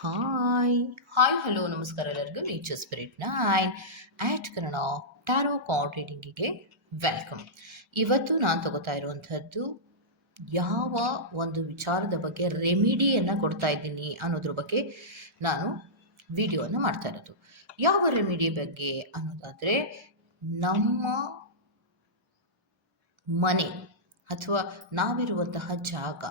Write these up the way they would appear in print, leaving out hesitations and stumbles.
Hi hi hello ನಮಸ್ಕಾರ ಎಲ್ಲರಿಗೂ nature spirit nine at Kannada tarot card ರೀಡಿಂಗಿಗೆ ವೆಲ್ಕಮ್. ಇವತ್ತು ನಾನು ತಗೋತಾ ಇರುವಂಥದ್ದು ಯಾವ ಒಂದು ವಿಚಾರದ ಬಗ್ಗೆ ರೆಮಿಡಿಯನ್ನು ಕೊಡ್ತಾ ಇದ್ದೀನಿ ಅನ್ನೋದ್ರ ಬಗ್ಗೆ ನಾನು ವಿಡಿಯೋನ ಮಾಡ್ತಾ ಇರೋದು. ಯಾವ ರೆಮಿಡಿ ಬಗ್ಗೆ ಅನ್ನೋದಾದರೆ, ನಮ್ಮ ಮನೆ ಅಥವಾ ನಾವಿರುವಂತಹ ಜಾಗ,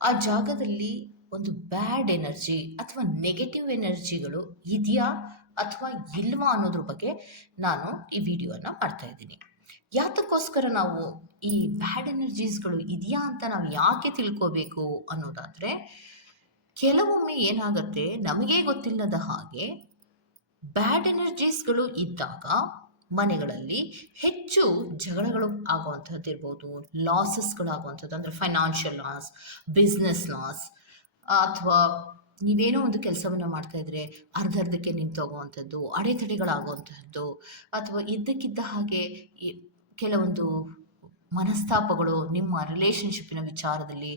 ಆ ಜಾಗದಲ್ಲಿ ಒಂದು ಬ್ಯಾಡ್ ಎನರ್ಜಿ ಅಥವಾ ನೆಗೆಟಿವ್ ಎನರ್ಜಿಗಳು ಇದೆಯಾ ಅಥವಾ ಇಲ್ವಾ ಅನ್ನೋದ್ರ ಬಗ್ಗೆ ನಾನು ಈ ವಿಡಿಯೋನ ಮಾಡ್ತಾ ಇದ್ದೀನಿ. ಯಾತಕ್ಕೋಸ್ಕರ ನಾವು ಈ ಬ್ಯಾಡ್ ಎನರ್ಜೀಸ್ಗಳು ಇದೆಯಾ ಅಂತ ನಾವು ಯಾಕೆ ತಿಳ್ಕೋಬೇಕು ಅನ್ನೋದಾದರೆ, ಕೆಲವೊಮ್ಮೆ ಏನಾಗುತ್ತೆ ನಮಗೇ ಗೊತ್ತಿಲ್ಲದ ಹಾಗೆ ಬ್ಯಾಡ್ ಎನರ್ಜೀಸ್ಗಳು ಇದ್ದಾಗ ಮನೆಗಳಲ್ಲಿ ಹೆಚ್ಚು ಜಗಳಗಳು ಆಗುವಂಥದ್ದು ಇರ್ಬೋದು, ಲಾಸಸ್ಗಳು ಆಗುವಂಥದ್ದು, ಅಂದರೆ ಫೈನಾನ್ಷಿಯಲ್ ಲಾಸ್, ಬಿಸ್ನೆಸ್ ಲಾಸ್, ಅಥವಾ ನೀವೇನೋ ಒಂದು ಕೆಲಸವನ್ನು ಮಾಡ್ತಾ ಇದ್ರೆ ಅರ್ಧಕ್ಕೆ ನಿಂತೋಗುವಂಥದ್ದು, ಅಡೆತಡೆಗಳಾಗುವಂಥದ್ದು, ಅಥವಾ ಇದ್ದಕ್ಕಿದ್ದ ಹಾಗೆ ಕೆಲವೊಂದು ಮನಸ್ತಾಪಗಳು ನಿಮ್ಮ ರಿಲೇಷನ್ಶಿಪ್ಪಿನ ವಿಚಾರದಲ್ಲಿ,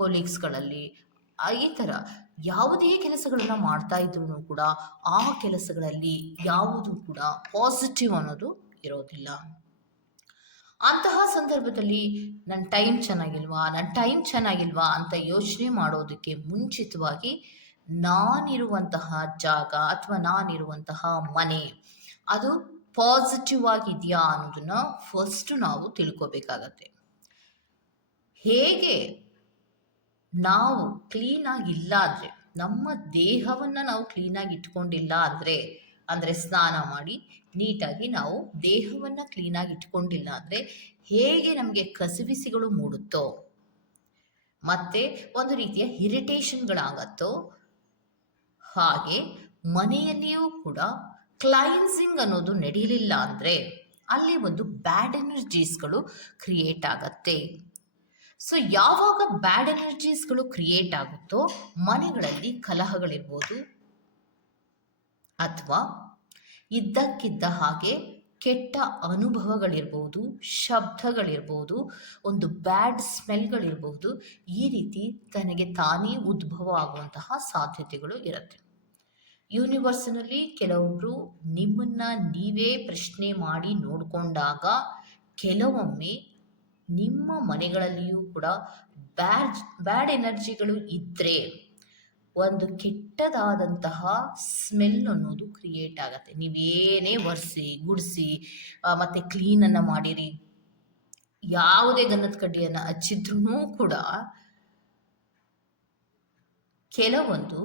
ಕೊಲೀಗ್ಸ್ಗಳಲ್ಲಿ, ಈ ಥರ ಯಾವುದೇ ಕೆಲಸಗಳನ್ನು ಮಾಡ್ತಾ ಇದ್ರೂ ಕೂಡ ಆ ಕೆಲಸಗಳಲ್ಲಿ ಯಾವುದು ಕೂಡ ಪಾಸಿಟಿವ್ ಅನ್ನೋದು ಇರೋದಿಲ್ಲ. ಅಂತಹ ಸಂದರ್ಭದಲ್ಲಿ ನನ್ನ ಟೈಮ್ ಚೆನ್ನಾಗಿಲ್ವಾ ಅಂತ ಯೋಚನೆ ಮಾಡೋದಕ್ಕೆ ಮುಂಚಿತವಾಗಿ ನಾನಿರುವಂತಹ ಜಾಗ ಅಥವಾ ನಾನಿರುವಂತಹ ಮನೆ ಅದು ಪಾಸಿಟಿವ್ ಆಗಿದೆಯಾ ಅನ್ನೋದನ್ನ ಫಸ್ಟ್ ನಾವು ತಿಳ್ಕೋಬೇಕಾಗತ್ತೆ. ಹೇಗೆ ನಾವು ಕ್ಲೀನಾಗಿಲ್ಲ ಅಂದರೆ, ನಮ್ಮ ದೇಹವನ್ನು ನಾವು ಕ್ಲೀನಾಗಿ ಇಟ್ಕೊಂಡಿಲ್ಲ ಅಂದರೆ ಸ್ನಾನ ಮಾಡಿ ನೀಟಾಗಿ ನಾವು ದೇಹವನ್ನು ಕ್ಲೀನಾಗಿ ಇಟ್ಕೊಂಡಿಲ್ಲ ಅಂದರೆ ಹೇಗೆ ನಮಗೆ ಕಸಿವಿಸಿಗಳು ಮೂಡುತ್ತೋ ಮತ್ತು ಒಂದು ರೀತಿಯ ಇರಿಟೇಷನ್ಗಳಾಗತ್ತೋ, ಹಾಗೆ ಮನೆಯಲ್ಲಿಯೂ ಕೂಡ ಕ್ಲೈನ್ಸಿಂಗ್ ಅನ್ನೋದು ನಡೆಯಲಿಲ್ಲ ಅಂದರೆ ಅಲ್ಲಿ ಒಂದು ಬ್ಯಾಡ್ ಎನರ್ಜೀಸ್ಗಳು ಕ್ರಿಯೇಟ್ ಆಗತ್ತೆ. ಸೊ ಯಾವಾಗ ಬ್ಯಾಡ್ ಎನರ್ಜೀಸ್ಗಳು ಕ್ರಿಯೇಟ್ ಆಗುತ್ತೋ ಮನೆಗಳಲ್ಲಿ ಕಲಹಗಳಿರ್ಬೋದು, ಅಥವಾ ಇದ್ದಕ್ಕಿದ್ದ ಹಾಗೆ ಕೆಟ್ಟ ಅನುಭವಗಳಿರ್ಬೋದು, ಶಬ್ದಗಳಿರ್ಬೋದು, ಒಂದು ಬ್ಯಾಡ್ ಸ್ಮೆಲ್ಗಳಿರ್ಬೋದು, ಈ ರೀತಿ ತನಗೆ ತಾನೇ ಉದ್ಭವ ಆಗುವಂತಹ ಸಾಧ್ಯತೆಗಳು ಇರುತ್ತೆ. ಯೂನಿವರ್ಸ್ನಲ್ಲಿ ಕೆಲವೊಬ್ಬರು ನಿಮ್ಮನ್ನು ನೀವೇ ಪ್ರಶ್ನೆ ಮಾಡಿ ನೋಡಿಕೊಂಡಾಗ ಕೆಲವೊಮ್ಮೆ ನಿಮ್ಮ ಮನೆಗಳಲ್ಲಿಯೂ ಕೂಡ ಬ್ಯಾಡ್ ಎನರ್ಜಿಗಳು ಇದ್ದರೆ ಒಂದು ಕೆಟ್ಟದಾದಂತಹ ಸ್ಮೆಲ್ ಅನ್ನೋದು ಕ್ರಿಯೇಟ್ ಆಗುತ್ತೆ. ನೀವೇನೇ ಒರೆಸಿ ಗುಡಿಸಿ ಮತ್ತು ಕ್ಲೀನನ್ನು ಮಾಡಿರಿ, ಯಾವುದೇ ಗಂಧದ ಕಡ್ಡಿಯನ್ನು ಹಚ್ಚಿದ್ರೂ ಕೂಡ ಕೆಲವೊಂದು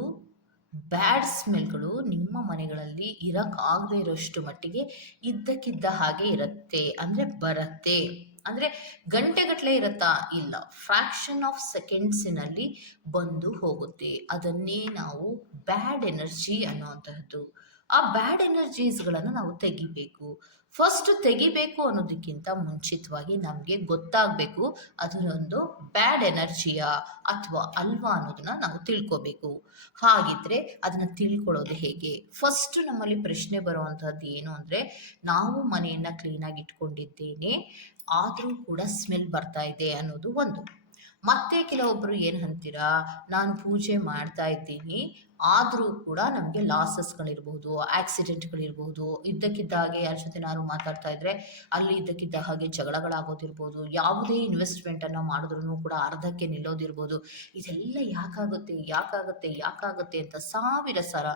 ಬ್ಯಾಡ್ ಸ್ಮೆಲ್ಗಳು ನಿಮ್ಮ ಮನೆಗಳಲ್ಲಿ ಇರೋಕ್ಕಾಗದೇ ಇರೋಷ್ಟು ಮಟ್ಟಿಗೆ ಇದ್ದಕ್ಕಿದ್ದ ಹಾಗೆ ಇರುತ್ತೆ, ಅಂದರೆ ಬರುತ್ತೆ. ಅಂದರೆ ಗಂಟೆಗಟ್ಟಲೆ ಇರುತ್ತಾ? ಇಲ್ಲ, ಫ್ರ್ಯಾಕ್ಷನ್ ಆಫ್ ಸೆಕೆಂಡ್ಸಿನಲ್ಲಿ ಬಂದು ಹೋಗುತ್ತೆ. ಅದನ್ನೇ ನಾವು ಬ್ಯಾಡ್ ಎನರ್ಜಿ ಅನ್ನುವಂತಹದ್ದು. ಆ ಬ್ಯಾಡ್ ಎನರ್ಜೀಸ್ಗಳನ್ನು ನಾವು ತೆಗಿಬೇಕು. ಫಸ್ಟ್ ತೆಗಿಬೇಕು ಅನ್ನೋದಕ್ಕಿಂತ ಮುಂಚಿತವಾಗಿ ನಮಗೆ ಗೊತ್ತಾಗಬೇಕು ಅದನ್ನೊಂದು ಬ್ಯಾಡ್ ಎನರ್ಜಿಯಾ ಅಥವಾ ಅಲ್ವಾ ಅನ್ನೋದನ್ನ ನಾವು ತಿಳ್ಕೋಬೇಕು. ಹಾಗಿದ್ರೆ ಅದನ್ನು ತಿಳ್ಕೊಳ್ಳೋದು ಹೇಗೆ? ಫಸ್ಟ್ ನಮ್ಮಲ್ಲಿ ಪ್ರಶ್ನೆ ಬರುವಂತಹದ್ದು ಏನು ಅಂದರೆ, ನಾವು ಮನೆಯನ್ನು ಕ್ಲೀನಾಗಿ ಇಟ್ಕೊಂಡಿದ್ದೇನೆ ಆದರೂ ಕೂಡ ಸ್ಮೆಲ್ ಬರ್ತಾ ಇದೆ ಅನ್ನೋದು ಒಂದು. ಮತ್ತೆ ಕೆಲವೊಬ್ಬರು ಏನು ಅಂತೀರಾ, ನಾನು ಪೂಜೆ ಮಾಡ್ತಾ ಇದ್ದೀನಿ ಆದರೂ ಕೂಡ ನಮಗೆ ಲಾಸಸ್ಗಳಿರ್ಬೋದು, ಆಕ್ಸಿಡೆಂಟ್ಗಳಿರ್ಬೋದು, ಇದ್ದಕ್ಕಿದ್ದ ಹಾಗೆ ಯಾರ ಜೊತೆ ನಾನು ಮಾತಾಡ್ತಾ ಇದ್ದರೆ ಅಲ್ಲಿ ಇದ್ದಕ್ಕಿದ್ದ ಹಾಗೆ ಜಗಳಗಳಾಗೋದಿರ್ಬೋದು, ಯಾವುದೇ ಇನ್ವೆಸ್ಟ್ಮೆಂಟನ್ನು ಮಾಡಿದ್ರೂ ಕೂಡ ಅರ್ಧಕ್ಕೆ ನಿಲ್ಲೋದಿರ್ಬೋದು. ಇದೆಲ್ಲ ಯಾಕಾಗುತ್ತೆ ಅಂತ ಸಾವಿರ ಸಲ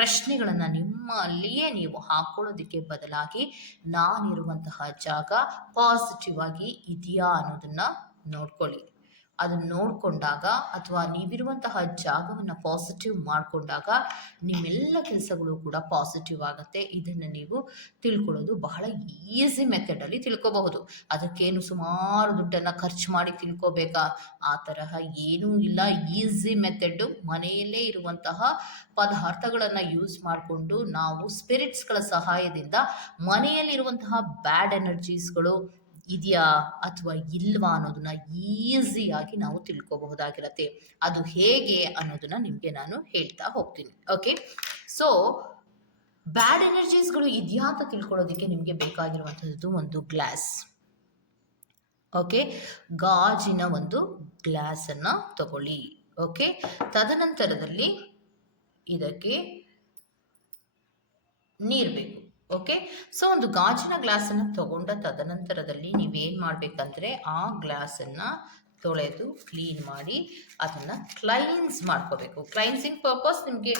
ಪ್ರಶ್ನೆಗಳನ್ನು ನಿಮ್ಮಲ್ಲಿಯೇ ನೀವು ಹಾಕೊಳ್ಳೋದಕ್ಕೆ ಬದಲಾಗಿ ನಾನಿರುವಂತಹ ಜಾಗ ಪಾಸಿಟಿವ್ ಆಗಿ ಇದೆಯಾ ಅನ್ನೋದನ್ನು ನೋಡ್ಕೊಳ್ಳಿ. ಅದನ್ನು ನೋಡಿಕೊಂಡಾಗ ಅಥವಾ ನೀವಿರುವಂತಹ ಜಾಗವನ್ನು ಪಾಸಿಟಿವ್ ಮಾಡಿಕೊಂಡಾಗ ನಿಮ್ಮೆಲ್ಲ ಕೆಲಸಗಳು ಕೂಡ ಪಾಸಿಟಿವ್ ಆಗುತ್ತೆ. ಇದನ್ನು ನೀವು ತಿಳ್ಕೊಳ್ಳೋದು ಬಹಳ ಈಸಿ ಮೆಥಡಲ್ಲಿ ತಿಳ್ಕೋಬಹುದು. ಅದಕ್ಕೇನು ಸುಮಾರು ದುಡ್ಡನ್ನು ಖರ್ಚು ಮಾಡಿ ತಿಳ್ಕೋಬೇಕಾ? ಆ ತರಹ ಏನೂ ಇಲ್ಲ. ಈಸಿ ಮೆಥಡು, ಮನೆಯಲ್ಲೇ ಇರುವಂತಹ ಪದಾರ್ಥಗಳನ್ನು ಯೂಸ್ ಮಾಡಿಕೊಂಡು ನಾವು ಸ್ಪಿರಿಟ್ಸ್ಗಳ ಸಹಾಯದಿಂದ ಮನೆಯಲ್ಲಿರುವಂತಹ ಬ್ಯಾಡ್ ಎನರ್ಜೀಸ್ಗಳು ಇದೆಯಾ ಅಥವಾ ಇಲ್ವಾ ಅನ್ನೋದನ್ನ ಈಸಿಯಾಗಿ ನಾವು ತಿಳ್ಕೋಬಹುದಾಗಿರತ್ತೆ. ಅದು ಹೇಗೆ ಅನ್ನೋದನ್ನ ನಿಮಗೆ ನಾನು ಹೇಳ್ತಾ ಹೋಗ್ತೀನಿ. ಓಕೆ, ಸೊ ಬ್ಯಾಡ್ ಎನರ್ಜೀಸ್ಗಳು ಇದೆಯಾ ಅಂತ ತಿಳ್ಕೊಳ್ಳೋದಕ್ಕೆ ನಿಮಗೆ ಬೇಕಾಗಿರುವಂಥದ್ದು ಒಂದು ಗ್ಲಾಸ್. ಓಕೆ, ಗಾಜಿನ ಒಂದು ಗ್ಲಾಸನ್ನು ತಗೊಳ್ಳಿ. ಓಕೆ, ತದನಂತರದಲ್ಲಿ ಇದಕ್ಕೆ ನೀರು ಬೇಕು. ಓಕೆ, ಸೊ ಒಂದು ಗಾಜಿನ ಗ್ಲಾಸನ್ನು ತಗೊಂಡ ತದನಂತರದಲ್ಲಿ ನೀವೇನು ಮಾಡಬೇಕಂದ್ರೆ ಆ ಗ್ಲಾಸನ್ನು ತೊಳೆದು ಕ್ಲೀನ್ ಮಾಡಿ ಅದನ್ನು ಕ್ಲೈನ್ಸ್ ಮಾಡ್ಕೋಬೇಕು. ಕ್ಲೈನ್ಸಿಂಗ್ ಪರ್ಪಸ್ ನಿಮಗೆ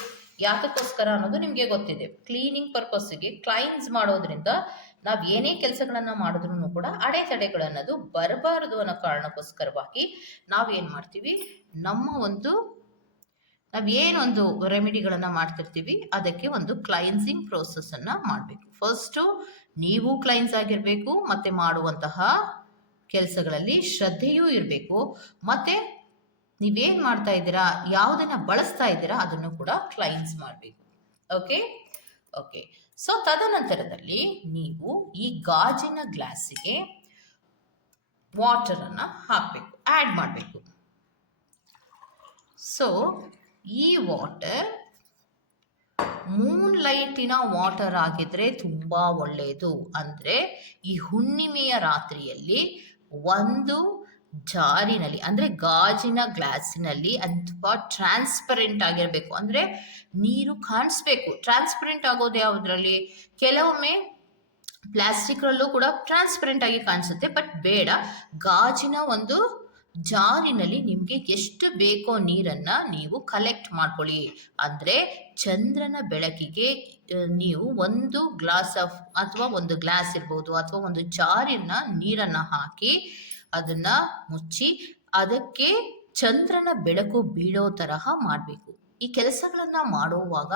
ಯಾತಕ್ಕೋಸ್ಕರ ಅನ್ನೋದು ನಿಮಗೆ ಗೊತ್ತಿದೆ. ಕ್ಲೀನಿಂಗ್ ಪರ್ಪಸ್ಸಿಗೆ ಕ್ಲೈನ್ಸ್ ಮಾಡೋದ್ರಿಂದ ನಾವು ಏನೇ ಕೆಲಸಗಳನ್ನು ಮಾಡಿದ್ರೂ ಕೂಡ ಅಡೆತಡೆಗಳನ್ನೋದು ಬರಬಾರದು ಅನ್ನೋ ಕಾರಣಕ್ಕೋಸ್ಕರವಾಗಿ ನಾವೇನು ಮಾಡ್ತೀವಿ, ನಮ್ಮ ಒಂದು ನಾವೇನೊಂದು ರೆಮಿಡಿಗಳನ್ನು ಮಾಡ್ತಿರ್ತೀವಿ ಅದಕ್ಕೆ ಒಂದು ಕ್ಲೈನ್ಸಿಂಗ್ ಪ್ರೋಸೆಸ್ಸನ್ನು ಮಾಡಬೇಕು. ಫಸ್ಟು ನೀವು ಕ್ಲೈನ್ಸ್ ಆಗಿರಬೇಕು, ಮತ್ತು ಮಾಡುವಂತಹ ಕೆಲಸಗಳಲ್ಲಿ ಶ್ರದ್ಧೆಯೂ ಇರಬೇಕು, ಮತ್ತು ನೀವೇನು ಮಾಡ್ತಾ ಇದ್ದೀರಾ, ಯಾವುದನ್ನು ಬಳಸ್ತಾ ಇದ್ದೀರಾ ಅದನ್ನು ಕೂಡ ಕ್ಲೈನ್ಸ್ ಮಾಡಬೇಕು. ಓಕೆ ಓಕೆ ಸೊ ತದನಂತರದಲ್ಲಿ ನೀವು ಈ ಗಾಜಿನ ಗ್ಲಾಸಿಗೆ ವಾಟರನ್ನು ಹಾಕಬೇಕು, ಆ್ಯಡ್ ಮಾಡಬೇಕು. ಸೊ ಈ ವಾಟರ್ ಮೂನ್ ಲೈಟಿನ ವಾಟರ್ ಆಗಿದ್ರೆ ತುಂಬ ಒಳ್ಳೆಯದು. ಅಂದರೆ ಈ ಹುಣ್ಣಿಮೆಯ ರಾತ್ರಿಯಲ್ಲಿ ಒಂದು ಜಾರಿನಲ್ಲಿ, ಅಂದರೆ ಗಾಜಿನ ಗ್ಲಾಸಿನಲ್ಲಿ ಅಥವಾ ಟ್ರಾನ್ಸ್ಪರೆಂಟ್ ಆಗಿರಬೇಕು, ಅಂದರೆ ನೀರು ಕಾಣಿಸ್ಬೇಕು. ಟ್ರಾನ್ಸ್ಪರೆಂಟ್ ಆಗೋದು ಯಾವುದರಲ್ಲಿ, ಕೆಲವೊಮ್ಮೆ ಪ್ಲಾಸ್ಟಿಕ್ರಲ್ಲೂ ಕೂಡ ಟ್ರಾನ್ಸ್ಪರೆಂಟ್ ಆಗಿ ಕಾಣಿಸುತ್ತೆ, ಬಟ್ ಬೇಡ. ಗಾಜಿನ ಒಂದು ಜಾರಿನಲ್ಲಿ ನಿಮಗೆ ಎಷ್ಟು ಬೇಕೋ ನೀರನ್ನು ನೀವು ಕಲೆಕ್ಟ್ ಮಾಡ್ಕೊಳ್ಳಿ. ಅಂದರೆ ಚಂದ್ರನ ಬೆಳಕಿಗೆ ನೀವು ಒಂದು ಗ್ಲಾಸ್ ಅಥವಾ ಒಂದು ಗ್ಲಾಸ್ ಇರ್ಬೋದು ಅಥವಾ ಒಂದು ಜಾರಿನ ನೀರನ್ನು ಹಾಕಿ ಅದನ್ನು ಮುಚ್ಚಿ ಅದಕ್ಕೆ ಚಂದ್ರನ ಬೆಳಕು ಬೀಳೋ ತರಹ ಮಾಡಬೇಕು. ಈ ಕೆಲಸಗಳನ್ನು ಮಾಡುವಾಗ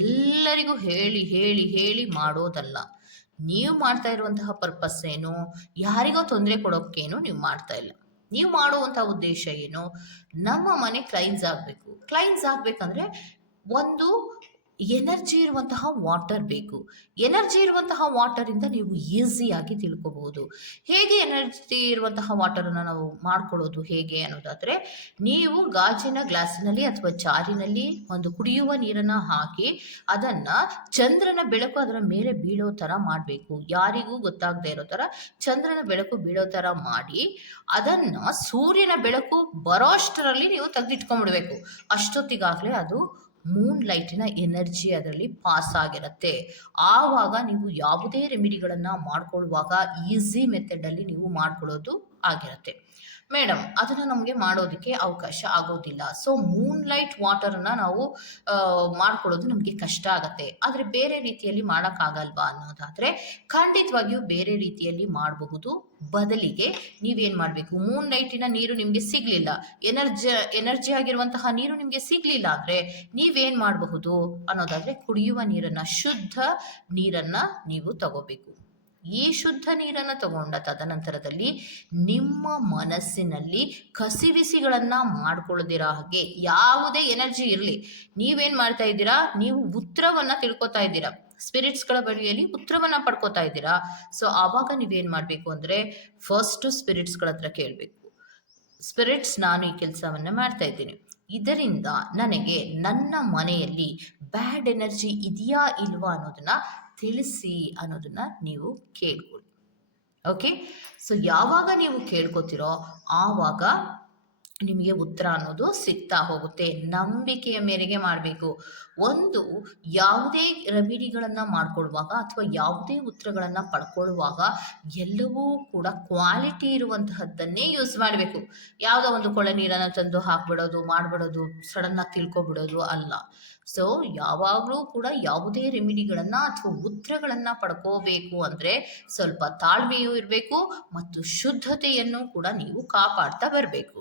ಎಲ್ಲರಿಗೂ ಹೇಳಿ ಹೇಳಿ ಹೇಳಿ ಮಾಡೋದಲ್ಲ. ನೀವು ಮಾಡ್ತಾ ಇರುವಂತಹ ಪರ್ಪಸ್ ಏನು, ಯಾರಿಗೋ ತೊಂದರೆ ಕೊಡೋಕ್ಕೇನು ನೀವು ಮಾಡ್ತಾ ಇಲ್ಲ. ನೀವು ಮಾಡುವಂಥ ಉದ್ದೇಶ ಏನು, ನಮ್ಮ ಮನೆ ಕ್ಲೈನ್ಸ್ ಆಗಬೇಕು. ಕ್ಲೈನ್ಸ್ ಆಗಬೇಕಂದ್ರೆ ಒಂದು ಎನರ್ಜಿ ಇರುವಂತಹ ವಾಟರ್ ಬೇಕು. ಎನರ್ಜಿ ಇರುವಂತಹ ವಾಟರಿಂದ ನೀವು ಈಸಿಯಾಗಿ ತಿಳ್ಕೊಬಹುದು. ಹೇಗೆ ಎನರ್ಜಿ ಇರುವಂತಹ ವಾಟರನ್ನು ನಾವು ಮಾಡ್ಕೊಳ್ಳೋದು ಹೇಗೆ ಅನ್ನೋದಾದರೆ, ನೀವು ಗಾಜಿನ ಗ್ಲಾಸಿನಲ್ಲಿ ಅಥವಾ ಜಾರಿನಲ್ಲಿ ಒಂದು ಕುಡಿಯುವ ನೀರನ್ನು ಹಾಕಿ ಅದನ್ನು ಚಂದ್ರನ ಬೆಳಕು ಅದರ ಮೇಲೆ ಬೀಳೋ ಥರ ಮಾಡಬೇಕು. ಯಾರಿಗೂ ಗೊತ್ತಾಗದೇ ಇರೋ ಥರ ಚಂದ್ರನ ಬೆಳಕು ಬೀಳೋ ಥರ ಮಾಡಿ ಅದನ್ನು ಸೂರ್ಯನ ಬೆಳಕು ಬರೋಷ್ಟರಲ್ಲಿ ನೀವು ತೆಗೆದಿಟ್ಕೊಂಡ್ಬಿಡ್ಬೇಕು. ಅಷ್ಟೊತ್ತಿಗಾಗಲೇ ಅದು ಮೂನ್ ಲೈಟಿನ ಎನರ್ಜಿ ಅದರಲ್ಲಿ ಪಾಸ್ ಆಗಿರುತ್ತೆ. ಆವಾಗ ನೀವು ಯಾವುದೇ ರೆಮಿಡಿಗಳನ್ನು ಮಾಡ್ಕೊಳ್ಳುವಾಗ ಈಸಿ ಮೆಥಡಲ್ಲಿ ನೀವು ಮಾಡ್ಕೊಳ್ಳೋದು ಆಗಿರುತ್ತೆ. ಮೇಡಮ್, ಅದನ್ನು ನಮಗೆ ಮಾಡೋದಕ್ಕೆ ಅವಕಾಶ ಆಗೋದಿಲ್ಲ. ಸೊ ಮೂನ್ ಲೈಟ್ ವಾಟರನ್ನು ನಾವು ಮಾಡ್ಕೊಳ್ಳೋದು ನಮಗೆ ಕಷ್ಟ ಆಗುತ್ತೆ. ಆದರೆ ಬೇರೆ ರೀತಿಯಲ್ಲಿ ಮಾಡೋಕ್ಕಾಗಲ್ವಾ ಅನ್ನೋದಾದರೆ ಖಂಡಿತವಾಗಿಯೂ ಬೇರೆ ರೀತಿಯಲ್ಲಿ ಮಾಡಬಹುದು. ಬದಲಿಗೆ ನೀವೇನು ಮಾಡಬೇಕು, ಮೂನ್ ಲೈಟಿನ ನೀರು ನಿಮಗೆ ಸಿಗಲಿಲ್ಲ, ಎನರ್ಜಿ ಆಗಿರುವಂತಹ ನೀರು ನಿಮಗೆ ಸಿಗಲಿಲ್ಲ ಅಂದರೆ ನೀವೇನು ಮಾಡಬಹುದು ಅನ್ನೋದಾದರೆ ಕುಡಿಯುವ ನೀರನ್ನು, ಶುದ್ಧ ನೀರನ್ನು ನೀವು ತಗೋಬೇಕು. ಈ ಶುದ್ಧ ನೀರನ್ನು ತಗೊಂಡ ತದನಂತರದಲ್ಲಿ ನಿಮ್ಮ ಮನಸ್ಸಿನಲ್ಲಿ ಕಸಿವಿಸಿಗಳನ್ನು ಮಾಡ್ಕೊಳ್ಳದಿರೋ ಹಾಗೆ ಯಾವುದೇ ಎನರ್ಜಿ ಇರಲಿ, ನೀವೇನು ಮಾಡ್ತಾ ಇದ್ದೀರಾ, ನೀವು ಉತ್ತರವನ್ನು ತಿಳ್ಕೊತಾ ಇದ್ದೀರಾ, ಸ್ಪಿರಿಟ್ಸ್ಗಳ ಬಳಿಯಲ್ಲಿ ಉತ್ತರವನ್ನು ಪಡ್ಕೋತಾ ಇದ್ದೀರಾ. ಸೊ ಆವಾಗ ನೀವೇನು ಮಾಡಬೇಕು ಅಂದರೆ ಫಸ್ಟು ಸ್ಪಿರಿಟ್ಸ್ಗಳ ಹತ್ರ ಕೇಳಬೇಕು, ಸ್ಪಿರಿಟ್ಸ್, ನಾನು ಈ ಕೆಲಸವನ್ನು ಮಾಡ್ತಾ ಇದ್ದೀನಿ, ಇದರಿಂದ ನನಗೆ ನನ್ನ ಮನೆಯಲ್ಲಿ ಬ್ಯಾಡ್ ಎನರ್ಜಿ ಇದೆಯಾ ಇಲ್ವಾ ಅನ್ನೋದನ್ನು ತಿಳಿಸಿ ಅನ್ನೋದನ್ನು ನೀವು ಕೇಳ್ಕೊಳ್ಳಿ. ಓಕೆ, ಸೊ ಯಾವಾಗ ನೀವು ಕೇಳ್ಕೊತಿರೋ ಆವಾಗ ನಿಮಗೆ ಉತ್ತರ ಅನ್ನೋದು ಸಿಗ್ತಾ ಹೋಗುತ್ತೆ. ನಂಬಿಕೆಯ ಮೇರೆಗೆ ಮಾಡಬೇಕು. ಒಂದು ಯಾವುದೇ ರೆಮಿಡಿಗಳನ್ನು ಮಾಡ್ಕೊಳ್ಳುವಾಗ ಅಥವಾ ಯಾವುದೇ ಉತ್ತರಗಳನ್ನು ಪಡ್ಕೊಳ್ಳುವಾಗ ಎಲ್ಲವೂ ಕೂಡ ಕ್ವಾಲಿಟಿ ಇರುವಂತಹದ್ದನ್ನೇ ಯೂಸ್ ಮಾಡಬೇಕು. ಯಾವುದೋ ಒಂದು ಕೊಳೆ ನೀರನ್ನು ತಂದು ಹಾಕ್ಬಿಡೋದು, ಮಾಡಿಬಿಡೋದು, ಸಡನ್ನಾಗಿ ತಿಳ್ಕೊಬಿಡೋದು ಅಲ್ಲ. ಸೊ ಯಾವಾಗಲೂ ಕೂಡ ಯಾವುದೇ ರೆಮಿಡಿಗಳನ್ನು ಅಥವಾ ಉತ್ತರಗಳನ್ನು ಪಡ್ಕೋಬೇಕು ಅಂದರೆ ಸ್ವಲ್ಪ ತಾಳ್ಮೆಯೂ ಇರಬೇಕು ಮತ್ತು ಶುದ್ಧತೆಯನ್ನು ಕೂಡ ನೀವು ಕಾಪಾಡ್ತಾ ಬರಬೇಕು.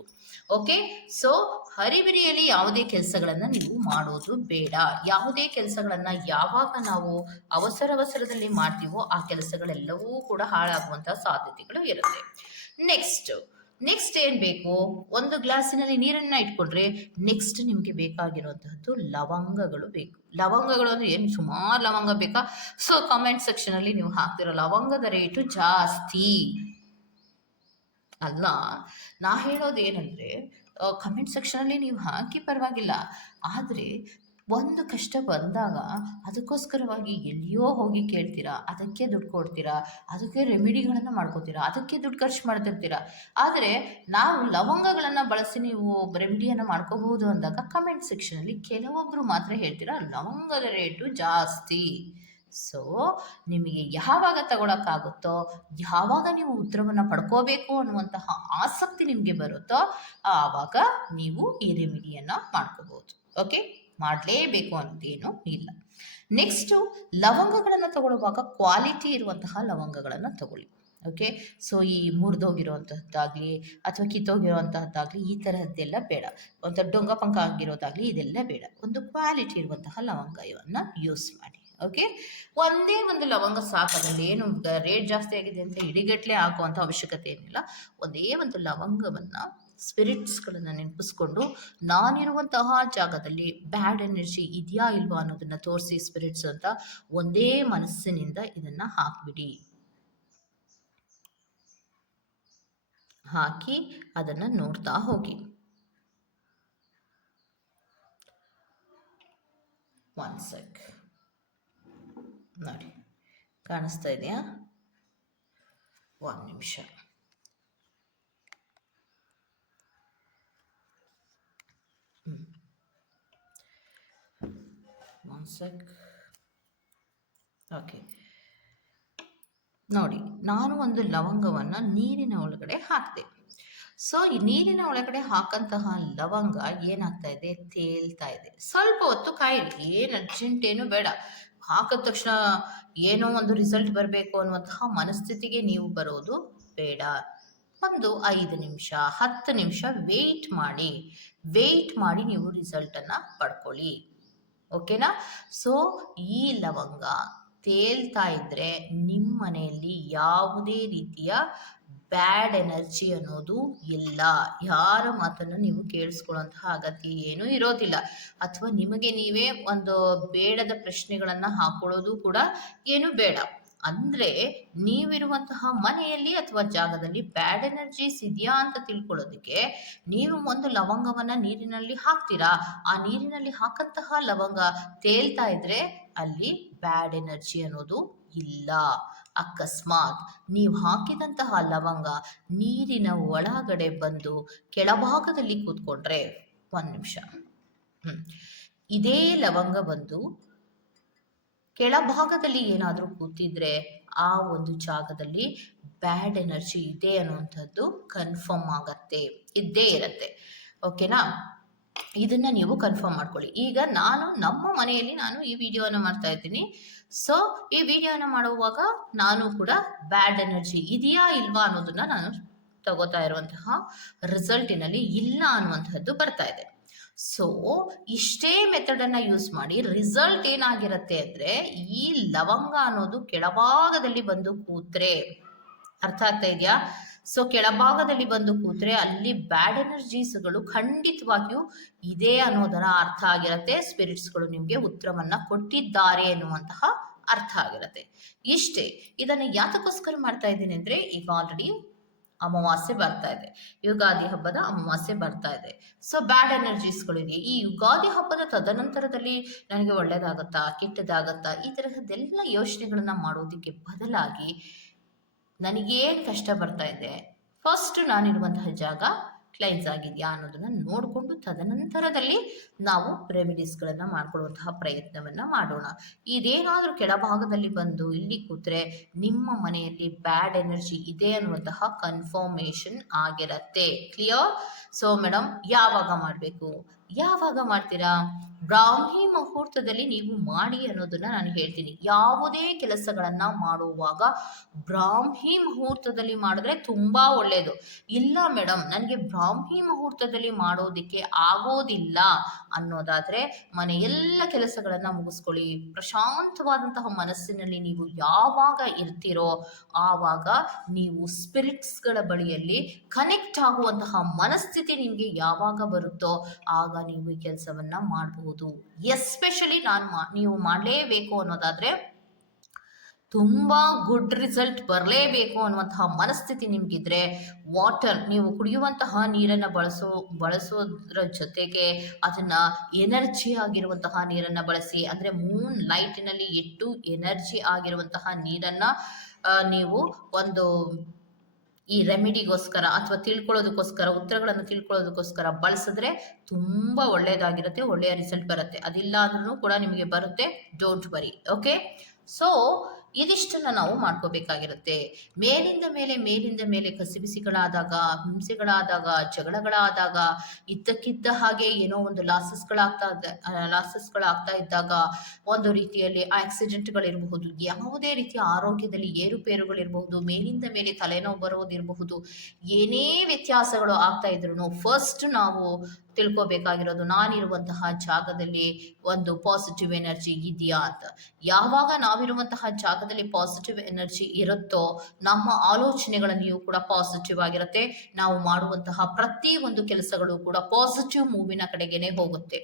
ಓಕೆ, ಸೊ ಹರಿಬಿರಿಯಲ್ಲಿ ಯಾವುದೇ ಕೆಲಸಗಳನ್ನು ನೀವು ಮಾಡೋದು ಬೇಡ. ಯಾವುದೇ ಕೆಲಸಗಳನ್ನು ಯಾವಾಗ ನಾವು ಅವಸರದಲ್ಲಿ ಮಾಡ್ತೀವೋ ಆ ಕೆಲಸಗಳೆಲ್ಲವೂ ಕೂಡ ಹಾಳಾಗುವಂತಹ ಸಾಧ್ಯತೆಗಳು ಇರುತ್ತೆ. ನೆಕ್ಸ್ಟ್ ಏನು ಬೇಕು, ಒಂದು ಗ್ಲಾಸಿನಲ್ಲಿ ನೀರನ್ನು ಇಟ್ಕೊಂಡ್ರೆ ನೆಕ್ಸ್ಟ್ ನಿಮಗೆ ಬೇಕಾಗಿರುವಂತಹದ್ದು ಲವಂಗಗಳು ಬೇಕು. ಲವಂಗಗಳು ಅಂದರೆ ಏನು, ಸುಮಾರು ಲವಂಗ ಬೇಕಾ? ಸೊ ಕಮೆಂಟ್ ಸೆಕ್ಷನಲ್ಲಿ ನೀವು ಹಾಕ್ತಿರೋ ಲವಂಗದ ರೇಟು ಜಾಸ್ತಿ ಅಲ್ಲ. ನಾ ಹೇಳೋದು ಏನಂದರೆ ಕಮೆಂಟ್ ಸೆಕ್ಷನಲ್ಲಿ ನೀವು ಹಾಕಿ ಪರವಾಗಿಲ್ಲ, ಆದರೆ ಒಂದು ಕಷ್ಟ ಬಂದಾಗ ಅದಕ್ಕೋಸ್ಕರವಾಗಿ ಎಲ್ಲಿಯೋ ಹೋಗಿ ಕೇಳ್ತೀರಾ, ಅದಕ್ಕೆ ದುಡ್ಡು ಕೊಡ್ತೀರಾ, ಅದಕ್ಕೆ ರೆಮಿಡಿಗಳನ್ನು ಮಾಡ್ಕೋತೀರಾ, ಅದಕ್ಕೆ ದುಡ್ಡು ಖರ್ಚು ಮಾಡ್ತಿರ್ತೀರಾ. ಆದರೆ ನಾವು ಲವಂಗಗಳನ್ನು ಬಳಸಿ ನೀವು ರೆಮಿಡಿಯನ್ನು ಮಾಡ್ಕೋಬಹುದು ಅಂದಾಗ ಕಮೆಂಟ್ ಸೆಕ್ಷನಲ್ಲಿ ಕೆಲವೊಬ್ಬರು ಮಾತ್ರ ಹೇಳ್ತೀರಾ ಲವಂಗದ ರೇಟು ಜಾಸ್ತಿ. ಸೊ ನಿಮಗೆ ಯಾವಾಗ ತಗೊಳಕ್ಕಾಗುತ್ತೋ, ಯಾವಾಗ ನೀವು ಉತ್ತರವನ್ನು ಪಡ್ಕೋಬೇಕು ಅನ್ನುವಂತಹ ಆಸಕ್ತಿ ನಿಮಗೆ ಬರುತ್ತೋ ಆವಾಗ ನೀವು ಈ ರೆಮಿಡಿಯನ್ನು ಮಾಡ್ಕೋಬಹುದು. ಓಕೆ, ಮಾಡಲೇಬೇಕು ಅಂತೇನು ಇಲ್ಲ. ನೆಕ್ಸ್ಟು ಲವಂಗಗಳನ್ನು ತಗೊಳ್ಳುವಾಗ ಕ್ವಾಲಿಟಿ ಇರುವಂತಹ ಲವಂಗಗಳನ್ನು ತಗೊಳ್ಳಿ. ಓಕೆ, ಸೊ ಈ ಮುರಿದೋಗಿರುವಂತಹದ್ದಾಗಲಿ ಅಥವಾ ಕಿತ್ತೋಗಿರುವಂತಹದ್ದಾಗಲಿ ಈ ತರಹದ್ದೆಲ್ಲ ಬೇಡ. ಒಂಥರ ಡೊಂಗ ಪಂಕ ಆಗಿರೋದಾಗಲಿ ಇದೆಲ್ಲ ಬೇಡ. ಒಂದು ಕ್ವಾಲಿಟಿ ಇರುವಂತಹ ಲವಂಗವನ್ನು ಯೂಸ್ ಮಾಡಿ. ಓಕೆ, ಒಂದೇ ಒಂದು ಲವಂಗ ಸಾಕು. ಅದರಲ್ಲಿ ಏನು ರೇಟ್ ಜಾಸ್ತಿ ಆಗಿದೆ ಅಂತ ಇಡಿಗಟ್ಲೆ ಹಾಕುವಂಥ ಅವಶ್ಯಕತೆ ಏನಿಲ್ಲ. ಒಂದೇ ಒಂದು ಲವಂಗವನ್ನು ಸ್ಪಿರಿಟ್ಸ್ಗಳನ್ನು ನೆನಪಿಸ್ಕೊಂಡು ನಾನಿರುವಂತಹ ಜಾಗದಲ್ಲಿ ಬ್ಯಾಡ್ ಎನರ್ಜಿ ಇದೆಯಾ ಇಲ್ವಾ ಅನ್ನೋದನ್ನು ತೋರಿಸಿ ಸ್ಪಿರಿಟ್ಸ್ ಅಂತ ಒಂದೇ ಮನಸ್ಸಿನಿಂದ ಇದನ್ನು ಹಾಕಿಬಿಡಿ. ಹಾಕಿ ಅದನ್ನು ನೋಡ್ತಾ ಹೋಗಿ. ಒನ್ ಸೆಕ್ ನೋಡಿ, ಕಾಣಿಸ್ತಾ ಇದೆಯಾ? ಒಂದು ನಿಮಿಷ. One sec. ಓಕೆ, ನೋಡಿ ನಾನು ಒಂದು ಲವಂಗವನ್ನು ನೀರಿನ ಒಳಗಡೆ ಹಾಕಿದೆ. ಸೊ ಈ ನೀರಿನ ಒಳಗಡೆ ಹಾಕಂತಹ ಲವಂಗ ಏನಾಗ್ತಾ ಇದೆ, ತೇಲ್ತಾ ಇದೆ. ಸ್ವಲ್ಪ ಹೊತ್ತು ಕಾಯಿರಿ, ಏನು ಅರ್ಜೆಂಟ್ ಏನು ಬೇಡ. ಹಾಕಿದ ತಕ್ಷಣ ಏನೋ ಒಂದು ರಿಸಲ್ಟ್ ಬರಬೇಕು ಅನ್ನುವಂತಹ ಮನಸ್ಥಿತಿಗೆ ನೀವು ಬರೋದು ಬೇಡ. ಒಂದು 5 ನಿಮಿಷ 10 ನಿಮಿಷ ವೆಯ್ಟ್ ಮಾಡಿ ನೀವು ರಿಸಲ್ಟನ್ನು ಪಡ್ಕೊಳ್ಳಿ. ಓಕೆನಾ? ಸೊ ಈ ಲವಂಗ ತೇಲ್ತಾ ಇದ್ರೆ ನಿಮ್ಮ ಮನೆಯಲ್ಲಿ ಯಾವುದೇ ರೀತಿಯ ಬ್ಯಾಡ್ ಎನರ್ಜಿ ಅನ್ನೋದು ಇಲ್ಲ. ಯಾರ ಮಾತನ್ನು ನೀವು ಕೇಳಿಸ್ಕೊಳ್ಳುವಂತಹ ಅಗತ್ಯ ಏನೂ ಇರೋದಿಲ್ಲ. ಅಥವಾ ನಿಮಗೆ ನೀವೇ ಒಂದು ಬೇಡದ ಪ್ರಶ್ನೆಗಳನ್ನು ಹಾಕೊಳ್ಳೋದು ಕೂಡ ಏನು ಬೇಡ. ಅಂದರೆ ನೀವಿರುವಂತಹ ಮನೆಯಲ್ಲಿ ಅಥವಾ ಜಾಗದಲ್ಲಿ ಬ್ಯಾಡ್ ಎನರ್ಜೀಸ್ ಇದೆಯಾ ಅಂತ ತಿಳ್ಕೊಳ್ಳೋದಕ್ಕೆ ನೀವು ಒಂದು ಲವಂಗವನ್ನು ನೀರಿನಲ್ಲಿ ಹಾಕ್ತೀರಾ. ಆ ನೀರಿನಲ್ಲಿ ಹಾಕಂತಹ ಲವಂಗ ತೇಲ್ತಾ ಇದ್ರೆ ಅಲ್ಲಿ ಬ್ಯಾಡ್ ಎನರ್ಜಿ ಅನ್ನೋದು ಇಲ್ಲ. ಅಕಸ್ಮಾತ್ ನೀವು ಹಾಕಿದಂತಹ ಲವಂಗ ನೀರಿನ ಒಳಗಡೆ ಬಂದು ಕೆಳಭಾಗದಲ್ಲಿ ಕೂತ್ಕೊಂಡ್ರೆ, ಒಂದು ನಿಮಿಷ, ಇದೇ ಲವಂಗ ಬಂದು ಕೆಳಭಾಗದಲ್ಲಿ ಏನಾದರೂ ಕೂತಿದ್ರೆ ಆ ಒಂದು ಜಾಗದಲ್ಲಿ ಬ್ಯಾಡ್ ಎನರ್ಜಿ ಇದೆ ಅನ್ನುವಂಥದ್ದು ಕನ್ಫರ್ಮ್ ಆಗತ್ತೆ, ಇದ್ದೇ ಇರತ್ತೆ. ಓಕೆನಾ? ಇದನ್ನ ನೀವು ಕನ್ಫರ್ಮ್ ಮಾಡ್ಕೊಳ್ಳಿ. ಈಗ ನಮ್ಮ ಮನೆಯಲ್ಲಿ ಈ ವಿಡಿಯೋನ ಮಾಡ್ತಾ ಇದ್ದೀನಿ. ಸೊ ಈ ವಿಡಿಯೋನ ಮಾಡುವಾಗ ನಾನು ಕೂಡ ಬ್ಯಾಡ್ ಎನರ್ಜಿ ಇದೆಯಾ ಇಲ್ವಾ ಅನ್ನೋದನ್ನ ನಾನು ತಗೋತಾ ಇರುವಂತಹ ರಿಸಲ್ಟಿನಲ್ಲಿ ಇಲ್ಲ ಅನ್ನುವಂಥದ್ದು ಬರ್ತಾ ಇದೆ. ಸೊ ಇಷ್ಟೇ ಮೆಥಡನ್ನು ಯೂಸ್ ಮಾಡಿ ರಿಸಲ್ಟ್ ಏನಾಗಿರುತ್ತೆ ಅಂದರೆ, ಈ ಲವಂಗ ಅನ್ನೋದು ಕೆಳಭಾಗದಲ್ಲಿ ಬಂದು ಕೂತ್ರೆ, ಅರ್ಥ ಆಗ್ತಾ ಇದೆಯಾ? ಸೊ ಕೆಳಭಾಗದಲ್ಲಿ ಬಂದು ಕೂತ್ರೆ ಅಲ್ಲಿ ಬ್ಯಾಡ್ ಎನರ್ಜೀಸ್ಗಳು ಖಂಡಿತವಾಗಿಯೂ ಇದೆ ಅನ್ನೋದರ ಅರ್ಥ ಆಗಿರುತ್ತೆ. ಸ್ಪಿರಿಟ್ಸ್ಗಳು ನಿಮಗೆ ಉತ್ತರವನ್ನ ಕೊಟ್ಟಿದ್ದಾರೆ ಎನ್ನುವಂತಹ ಅರ್ಥ ಆಗಿರುತ್ತೆ. ಇಷ್ಟೇ. ಇದನ್ನು ಯಾತಕ್ಕೋಸ್ಕರ ಮಾಡ್ತಾ ಇದ್ದೀನಿ ಅಂದರೆ, ಈಗ ಆಲ್ರೆಡಿ ಅಮಾವಾಸ್ಯೆ ಬರ್ತಾ ಇದೆ, ಯುಗಾದಿ ಹಬ್ಬದ ಅಮಾವಾಸ್ಯೆ ಬರ್ತಾ ಇದೆ. ಸೊ ಬ್ಯಾಡ್ ಎನರ್ಜೀಸ್ಗಳಿದೆ. ಈ ಯುಗಾದಿ ಹಬ್ಬದ ತದನಂತರದಲ್ಲಿ ನನಗೆ ಒಳ್ಳೇದಾಗತ್ತಾ ಕೆಟ್ಟದಾಗತ್ತಾ ಈ ತರಹದ್ದೆಲ್ಲ ಯೋಚನೆಗಳನ್ನ ಮಾಡೋದಕ್ಕೆ ಬದಲಾಗಿ ನನಗೇನು ಕಷ್ಟ ಬರ್ತಾ ಇದೆ, ಫಸ್ಟ್ ನಾನಿರುವಂತಹ ಜಾಗ ಕ್ಲೈನ್ಸ್ ಆಗಿದೆಯಾ ಅನ್ನೋದನ್ನ ನೋಡಿಕೊಂಡು ತದನಂತರದಲ್ಲಿ ನಾವು ರೆಮಿಡೀಸ್ಗಳನ್ನು ಮಾಡ್ಕೊಳ್ಳುವಂತಹ ಪ್ರಯತ್ನವನ್ನು ಮಾಡೋಣ. ಇದೇನಾದರೂ ಕೆಳಭಾಗದಲ್ಲಿ ಬಂದು ಇಲ್ಲಿ ಕೂತ್ರೆ ನಿಮ್ಮ ಮನೆಯಲ್ಲಿ ಬ್ಯಾಡ್ ಎನರ್ಜಿ ಇದೆ ಅನ್ನುವಂತಹ ಕನ್ಫರ್ಮೇಷನ್ ಆಗಿರತ್ತೆ. ಕ್ಲಿಯರ್? ಸೊ ಮೇಡಮ್, ಯಾವಾಗ ಮಾಡಬೇಕು, ಯಾವಾಗ ಮಾಡ್ತೀರಾ? ಬ್ರಾಹ್ಮಿ ಮುಹೂರ್ತದಲ್ಲಿ ನೀವು ಮಾಡಿ ಅನ್ನೋದನ್ನ ನಾನು ಹೇಳ್ತೀನಿ. ಯಾವುದೇ ಕೆಲಸಗಳನ್ನ ಮಾಡುವಾಗ ಬ್ರಾಹ್ಮಿ ಮುಹೂರ್ತದಲ್ಲಿ ಮಾಡಿದ್ರೆ ತುಂಬಾ ಒಳ್ಳೆಯದು. ಇಲ್ಲ ಮೇಡಮ್, ನನಗೆ ಬ್ರಾಹ್ಮಿ ಮುಹೂರ್ತದಲ್ಲಿ ಮಾಡೋದಕ್ಕೆ ಆಗೋದಿಲ್ಲ ಅನ್ನೋದಾದ್ರೆ ಮನೆಯೆಲ್ಲ ಕೆಲಸಗಳನ್ನ ಮುಗಿಸ್ಕೊಳ್ಳಿ. ಪ್ರಶಾಂತವಾದಂತಹ ಮನಸ್ಸಿನಲ್ಲಿ ನೀವು ಯಾವಾಗ ಇರ್ತೀರೋ ಆವಾಗ ನೀವು ಸ್ಪಿರಿಟ್ಸ್ಗಳ ಬಳಿಯಲ್ಲಿ ಕನೆಕ್ಟ್ ಆಗುವಂತಹ ಮನಸ್ಥಿತಿ ನಿಮಗೆ ಯಾವಾಗ ಬರುತ್ತೋ ಆಗ ನೀವು ಈ ಕೆಲಸವನ್ನ ಮಾಡಬಹುದು. ಎಸ್ಪೆಷಲಿ ನೀವು ಮಾಡಲೇಬೇಕು ಅನ್ನೋದಾದ್ರೆ ತುಂಬ ಗುಡ್ ರಿಸಲ್ಟ್ ಬರಲೇಬೇಕು ಅನ್ನುವಂತಹ ಮನಸ್ಥಿತಿ ನಿಮಗಿದ್ರೆ ವಾಟರ್, ನೀವು ಕುಡಿಯುವಂತಹ ನೀರನ್ನು ಬಳಸೋದ್ರ ಜೊತೆಗೆ ಅದನ್ನು ಎನರ್ಜಿ ಆಗಿರುವಂತಹ ನೀರನ್ನು ಬಳಸಿ. ಅಂದರೆ ಮೂನ್ ಲೈಟಿನಲ್ಲಿ ಇಟ್ಟು ಎನರ್ಜಿ ಆಗಿರುವಂತಹ ನೀರನ್ನು ನೀವು ಒಂದು ಈ ರೆಮಿಡಿಗೋಸ್ಕರ ಅಥವಾ ತಿಳ್ಕೊಳ್ಳೋದಕ್ಕೋಸ್ಕರ, ಉತ್ತರಗಳನ್ನು ತಿಳ್ಕೊಳ್ಳೋದಕ್ಕೋಸ್ಕರ ಬಳಸಿದ್ರೆ ತುಂಬ ಒಳ್ಳೆಯದಾಗಿರುತ್ತೆ, ಒಳ್ಳೆಯ ರಿಸಲ್ಟ್ ಬರುತ್ತೆ. ಅದಿಲ್ಲ ಅಂದ್ರೂ ಕೂಡ ನಿಮಗೆ ಬರುತ್ತೆ, ಡೋಂಟ್ ವರಿ. ಓಕೆ, ಸೊ ಇದಿಷ್ಟನ್ನು ನಾವು ಮಾಡ್ಕೋಬೇಕಾಗಿರುತ್ತೆ. ಮೇಲಿಂದ ಮೇಲೆ ಕಸಿಬಿಸಿಗಳಾದಾಗ, ಹಿಂಸೆಗಳಾದಾಗ, ಜಗಳಗಳಾದಾಗ, ಇದ್ದಕ್ಕಿದ್ದ ಹಾಗೆ ಏನೋ ಒಂದು ಲಾಸಸ್ಗಳಾಗ್ತಾ ಇದ್ದಾಗ, ಒಂದು ರೀತಿಯಲ್ಲಿ ಆಕ್ಸಿಡೆಂಟ್ಗಳಿರಬಹುದು, ಯಾವುದೇ ರೀತಿಯ ಆರೋಗ್ಯದಲ್ಲಿ ಏರುಪೇರುಗಳಿರಬಹುದು, ಮೇಲಿಂದ ಮೇಲೆ ತಲೆನೋವು ಬರೋದಿರಬಹುದು, ಏನೇ ವ್ಯತ್ಯಾಸಗಳು ಆಗ್ತಾ ಇದ್ರು ಫಸ್ಟ್ ನಾವು ತಿಳ್ಕೊಬೇಕಾಗಿರೋದು ನಾನಿರುವಂತಹ ಜಾಗದಲ್ಲಿ ಒಂದು ಪಾಸಿಟಿವ್ ಎನರ್ಜಿ ಇದೆಯಾ ಅಂತ. ಯಾವಾಗ ನಾವಿರುವಂತಹ ಜಾಗದಲ್ಲಿ ಪಾಸಿಟಿವ್ ಎನರ್ಜಿ ಇರುತ್ತೋ ನಮ್ಮ ಆಲೋಚನೆಗಳಲ್ಲಿಯೂ ಕೂಡ ಪಾಸಿಟಿವ್ ಆಗಿರುತ್ತೆ. ನಾವು ಮಾಡುವಂತಹ ಪ್ರತಿ ಒಂದು ಕೆಲಸಗಳು ಕೂಡ ಪಾಸಿಟಿವ್ ಮೂವಿನ ಕಡೆಗೇನೆ ಹೋಗುತ್ತೆ.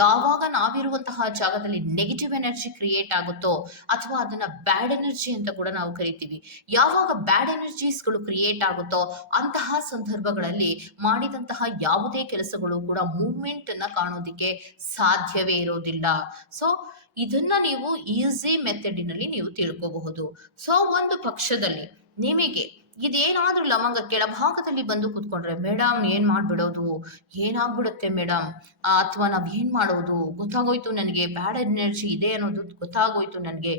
ಯಾವಾಗ ನಾವಿರುವಂತಹ ಜಾಗದಲ್ಲಿ ನೆಗೆಟಿವ್ ಎನರ್ಜಿ ಕ್ರಿಯೇಟ್ ಆಗುತ್ತೋ ಅಥವಾ ಅದನ್ನ ಬ್ಯಾಡ್ ಎನರ್ಜಿ ಅಂತ ಕೂಡ ನಾವು ಕರಿತೀವಿ, ಯಾವಾಗ ಬ್ಯಾಡ್ ಎನರ್ಜೀಸ್ಗಳು ಕ್ರಿಯೇಟ್ ಆಗುತ್ತೋ ಅಂತಹ ಸಂದರ್ಭಗಳಲ್ಲಿ ಮಾಡಿದಂತಹ ಯಾವುದೇ ಕೆಲಸಗಳು ಕೂಡ ಮೂವ್ಮೆಂಟ್ ಅನ್ನ ಕಾಣೋದಿಕ್ಕೆ ಸಾಧ್ಯವೇ ಇರೋದಿಲ್ಲ. ಸೊ ಇದನ್ನ ನೀವು ಈಸಿ ಮೆಥಡಿನಲ್ಲಿ ನೀವು ತಿಳ್ಕೋಬಹುದು. ಸೊ ಒಂದು ಪಕ್ಷದಲ್ಲಿ ನಿಮಗೆ ಇದೇನಾದ್ರೂ ಲವಂಗ ಕೆಳಭಾಗದಲ್ಲಿ ಬಂದು ಕೂತ್ಕೊಂಡ್ರೆ, ಮೇಡಮ್ ಏನ್ ಮಾಡ್ಬಿಡೋದು, ಏನಾಗ್ಬಿಡುತ್ತೆ ಮೇಡಮ್, ಅಥವಾ ನಾವ್ ಏನ್ ಮಾಡೋದು, ಗೊತ್ತಾಗೋಯ್ತು ನನಗೆ ಬ್ಯಾಡ್ ಎನರ್ಜಿ ಇದೆ ಅನ್ನೋದು ಗೊತ್ತಾಗೋಯ್ತು, ನನಗೆ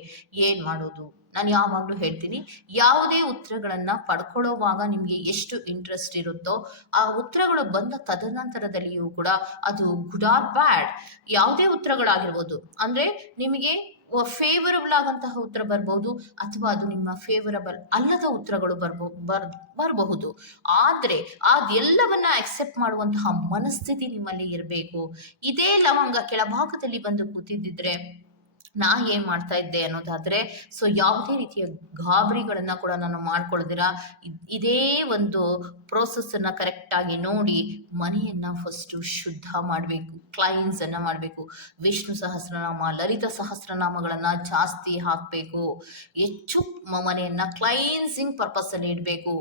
ಏನ್ ಮಾಡೋದು? ನಾನು ಯಾವಾಗಲೂ ಹೇಳ್ತೀನಿ, ಯಾವುದೇ ಉತ್ತರಗಳನ್ನು ಪಡ್ಕೊಳ್ಳೋವಾಗ ನಿಮಗೆ ಎಷ್ಟು ಇಂಟ್ರೆಸ್ಟ್ ಇರುತ್ತೋ ಆ ಉತ್ತರಗಳು ಬಂದ ತದನಂತರದಲ್ಲಿಯೂ ಕೂಡ ಅದು ಗುಡ್ ಆರ್ ಬ್ಯಾಡ್ ಯಾವುದೇ ಉತ್ತರಗಳಾಗಿರ್ಬೋದು, ಅಂದರೆ ನಿಮಗೆ ಫೇವರಬಲ್ ಆದಂತಹ ಉತ್ತರ ಬರ್ಬೋದು ಅಥವಾ ಅದು ನಿಮ್ಮ ಫೇವರಬಲ್ ಅಲ್ಲದ ಉತ್ತರಗಳು ಬರಬಹುದು. ಆದರೆ ಅದೆಲ್ಲವನ್ನ ಅಕ್ಸೆಪ್ಟ್ ಮಾಡುವಂತಹ ಮನಸ್ಥಿತಿ ನಿಮ್ಮಲ್ಲಿ ಇರಬೇಕು. ಇದೇ ಲವಂಗ ಕೆಳಭಾಗದಲ್ಲಿ ಬಂದು ಕೂತಿದ್ದಿದ್ರೆ ನಾ ಏನ್ ಮಾಡ್ತಾ ಇದ್ದೆ ಅನ್ನೋದಾದ್ರೆ, ಸೊ ಯಾವುದೇ ರೀತಿಯ ಗಾಬರಿಗಳನ್ನ ಕೂಡ ನಾನು ಮಾಡ್ಕೊಳ್ದಿರ ಇದೇ ಒಂದು ಪ್ರೋಸೆಸ್ ಅನ್ನ ಕರೆಕ್ಟ್ ಆಗಿ ನೋಡಿ ಮನೆಯನ್ನ ಫಸ್ಟ್ ಶುದ್ಧ ಮಾಡಬೇಕು, ಕ್ಲೈನ್ಸ್ ಅನ್ನ ಮಾಡಬೇಕು. ವಿಷ್ಣು ಸಹಸ್ರನಾಮ, ಲಲಿತ ಸಹಸ್ರನಾಮಗಳನ್ನ ಜಾಸ್ತಿ ಹಾಕಬೇಕು. ಹೆಚ್ಚು ಮನೆಯನ್ನ ಕ್ಲೈನ್ಸಿಂಗ್ ಪರ್ಪಸ್ ಅಲ್ಲಿ ಇಡಬೇಕು.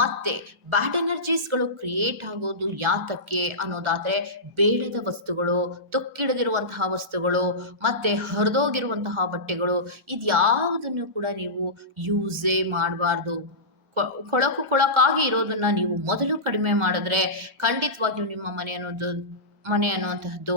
ಮತ್ತೆ ಬ್ಯಾಡ್ ಎನರ್ಜೀಸ್ಗಳು ಕ್ರಿಯೇಟ್ ಆಗೋದು ಯಾತಕ್ಕೆ ಅನ್ನೋದಾದ್ರೆ, ಬೇಡದ ವಸ್ತುಗಳು, ತೊಕ್ಕಿಡದಿರುವಂತಹ ವಸ್ತುಗಳು, ಮತ್ತೆ ಹರಿದೋಗಿರುವಂತಹ ಬಟ್ಟೆಗಳು, ಇದ್ಯಾವುದನ್ನು ಕೂಡ ನೀವು ಯೂಸೇ ಮಾಡಬಾರ್ದು. ಕೊಳಕಾಗಿ ಇರೋದನ್ನ ನೀವು ಮೊದಲು ಕಡಿಮೆ ಮಾಡಿದ್ರೆ ಖಂಡಿತವಾಗಿಯೂ ನಿಮ್ಮ ಮನೆ ಅನ್ನುವಂತಹದ್ದು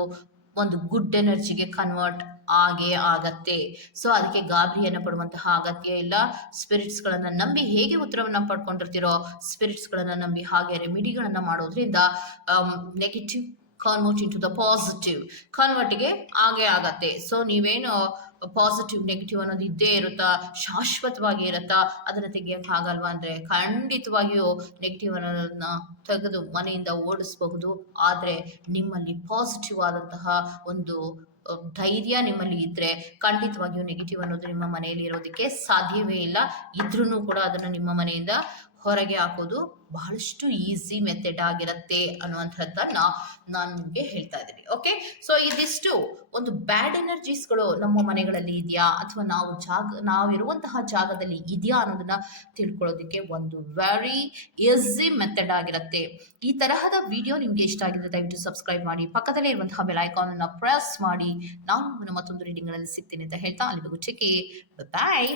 ಒಂದು ಗುಡ್ ಎನರ್ಜಿಗೆ ಕನ್ವರ್ಟ್ ಆಗೇ ಆಗತ್ತೆ. ಸೊ ಅದಕ್ಕೆ ಗಾಬರಿಯನ್ನು ಪಡುವಂತಹ ಅಗತ್ಯ ಇಲ್ಲ. ಸ್ಪಿರಿಟ್ಸ್ಗಳನ್ನ ನಂಬಿ ಹೇಗೆ ಉತ್ತರವನ್ನ ಪಡ್ಕೊಂಡಿರ್ತೀರೋ, ಸ್ಪಿರಿಟ್ಸ್ಗಳನ್ನ ನಂಬಿ ಹಾಗೆ ರೆಮಿಡಿಗಳನ್ನ ಮಾಡೋದ್ರಿಂದ negative convert into the positive ಕನ್ವರ್ಟ್ಗೆ ಆಗೇ ಆಗತ್ತೆ. ಸೊ ನೀವೇನು ಪಾಸಿಟಿವ್ ನೆಗೆಟಿವ್ ಅನ್ನೋದು ಇದ್ದೇ ಇರುತ್ತಾ, ಶಾಶ್ವತವಾಗಿ ಇರುತ್ತಾ, ಅದನ್ನು ತೆಗಿಯೋಕ್ಕಾಗಲ್ವಾ ಅಂದರೆ ಖಂಡಿತವಾಗಿಯೂ ನೆಗೆಟಿವ್ ಅನ್ನೋದನ್ನ ತೆಗೆದು ಮನೆಯಿಂದ ಓಡಿಸಬಹುದು. ಆದರೆ ನಿಮ್ಮಲ್ಲಿ ಪಾಸಿಟಿವ್ ಆದಂತಹ ಒಂದು ಧೈರ್ಯ ನಿಮ್ಮಲ್ಲಿ ಇದ್ರೆ ಖಂಡಿತವಾಗಿಯೂ ನೆಗೆಟಿವ್ ಅನ್ನೋದು ನಿಮ್ಮ ಮನೆಯಲ್ಲಿ ಇರೋದಕ್ಕೆ ಸಾಧ್ಯವೇ ಇಲ್ಲ. ಇದ್ರೂ ಕೂಡ ಅದನ್ನು ನಿಮ್ಮ ಮನೆಯಿಂದ ಹೊರಗೆ ಹಾಕೋದು ಬಹಳಷ್ಟು ಈಸಿ ಮೆಥಡ್ ಆಗಿರುತ್ತೆ ಅನ್ನುವಂಥದ್ದನ್ನ ನಾನು ನಿಮಗೆ ಹೇಳ್ತಾ ಇದ್ದೀನಿ. ಓಕೆ, ಸೊ ಇದಿಷ್ಟು ಒಂದು ಬ್ಯಾಡ್ ಎನರ್ಜೀಸ್ಗಳು ನಮ್ಮ ಮನೆಗಳಲ್ಲಿ ಇದೆಯಾ ಅಥವಾ ನಾವಿರುವಂತಹ ಜಾಗದಲ್ಲಿ ಇದೆಯಾ ಅನ್ನೋದನ್ನ ತಿಳ್ಕೊಳ್ಳೋದಕ್ಕೆ ಒಂದು ವೆರಿ ಈಸಿ ಮೆಥಡ್ ಆಗಿರುತ್ತೆ. ಈ ತರಹದ ವಿಡಿಯೋ ನಿಮ್ಗೆ ಇಷ್ಟ ಆಗಿದ್ರೆ ದಯವಿಟ್ಟು ಸಬ್ಸ್ಕ್ರೈಬ್ ಮಾಡಿ, ಪಕ್ಕದಲ್ಲೇ ಇರುವಂತಹ ಬೆಲ್ ಐಕಾನ್ ಅನ್ನ ಪ್ರೆಸ್ ಮಾಡಿ. ನಾನು ಮತ್ತೊಂದು ರೀಡಿಂಗ್ ಗಳಲ್ಲಿ ಸಿಗ್ತೀನಿ ಅಂತ ಹೇಳ್ತಾ ಅಲ್ಲಿವರೆಗೂ ಟೇಕ್ ಕೇರ್, ಬಾಯ್.